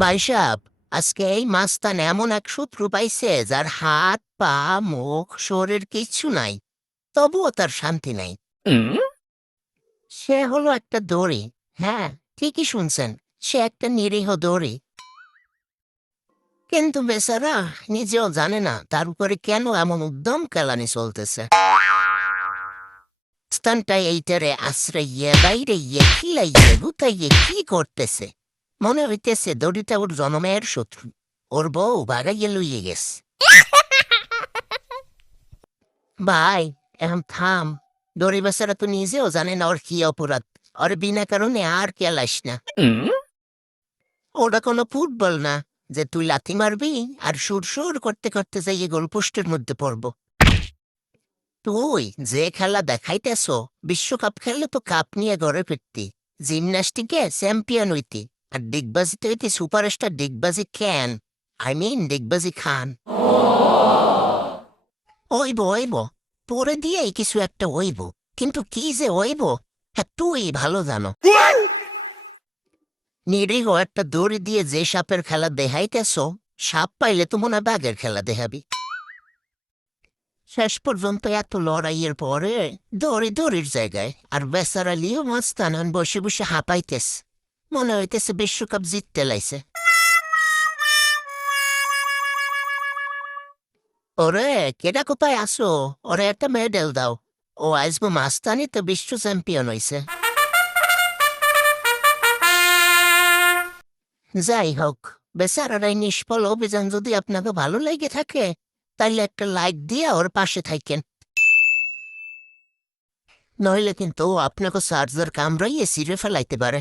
ভাই সাহেব, আজকে এই মাস্তান এমন এক শত্রু পাইছে যার হাত পা মুখ শরীর কিচ্ছু নাই, তবুও তার শান্তি নাই। সে হলো একটা দড়ি। হ্যাঁ, ঠিকই শুনছেন, সে একটা নিরীহ দড়ি। কিন্তু বেচারা নিজেও জানে না তার উপরে কেন এমন উদ্যম কেলানি চলতেছে। স্থানটায় এইটারে আশ্রইয়ে বাইরে ইয়ে খিলাইয়ে গুতাইয়ে কি করতেছে। মনে হইতেছে দড়িটা ওর জনমের শত্রু, ওর বউ বাগাইয়ে লইয়ে গেছে। ভাই, এখন থাম। দড়ি বেচারা তো নিজেও জানে না ওর কি অপরাধ। ওর বিনা কারণে আর কেলাস না। ওটা কোনো ফুটবল না যে তুই লাথি মারবি আর সুর সুর করতে করতে যাইয়ে গোলপোস্টের মধ্যে পড়ব। তুই যে খেলা দেখাইতেছ, বিশ্বকাপ খেললে তো কাপ নিয়ে ঘরে ফিরতি, জিমন্যাস্টিকে চ্যাম্পিয়ন হইতি, আর ডিগবাজিতে হইতি সুপারস্টার ডিগবাজি ক্যান, ডিগবাজি খান। ওইব পরে দিয়েই কিছু একটা ওইব, কিন্তু কি যে ওইব হ্যাঁ তুই ভালো জানো। নিরীহ একটা দড়ি দিয়ে যে সাপের খেলা দেখাইতেছ, সাপ পাইলে তো মনে হয় বাঘের খেলা দেখাবি। শেষ পর্যন্ত এত লড়াইয়ের পরে দড়ির জায়গায় আর বেচারা লিও মাস্তানান বসে বসে হাঁপাইতেস, মনে হইতেছে বিশ্বকাপ জিততে লাইছে। ওরে, কেডা কোথায় আসো? ওরে একটা মেডেল দাও। ও আজবো মাস্তানি তো বিশ্ব চ্যাম্পিয়ন হইছে। যাই হোক, বেচারার এই নিষ্ফল অভিযান যদি আপনাকে ভালো লেগে থাকে, তাইলে একটা লাইক দিয়ে ওর পাশে থাকেন। নইলে কিন্তু ও আপনাকে চার্জার কামড়াইয়ে ছিঁড়ে ফেলাইতে পারে।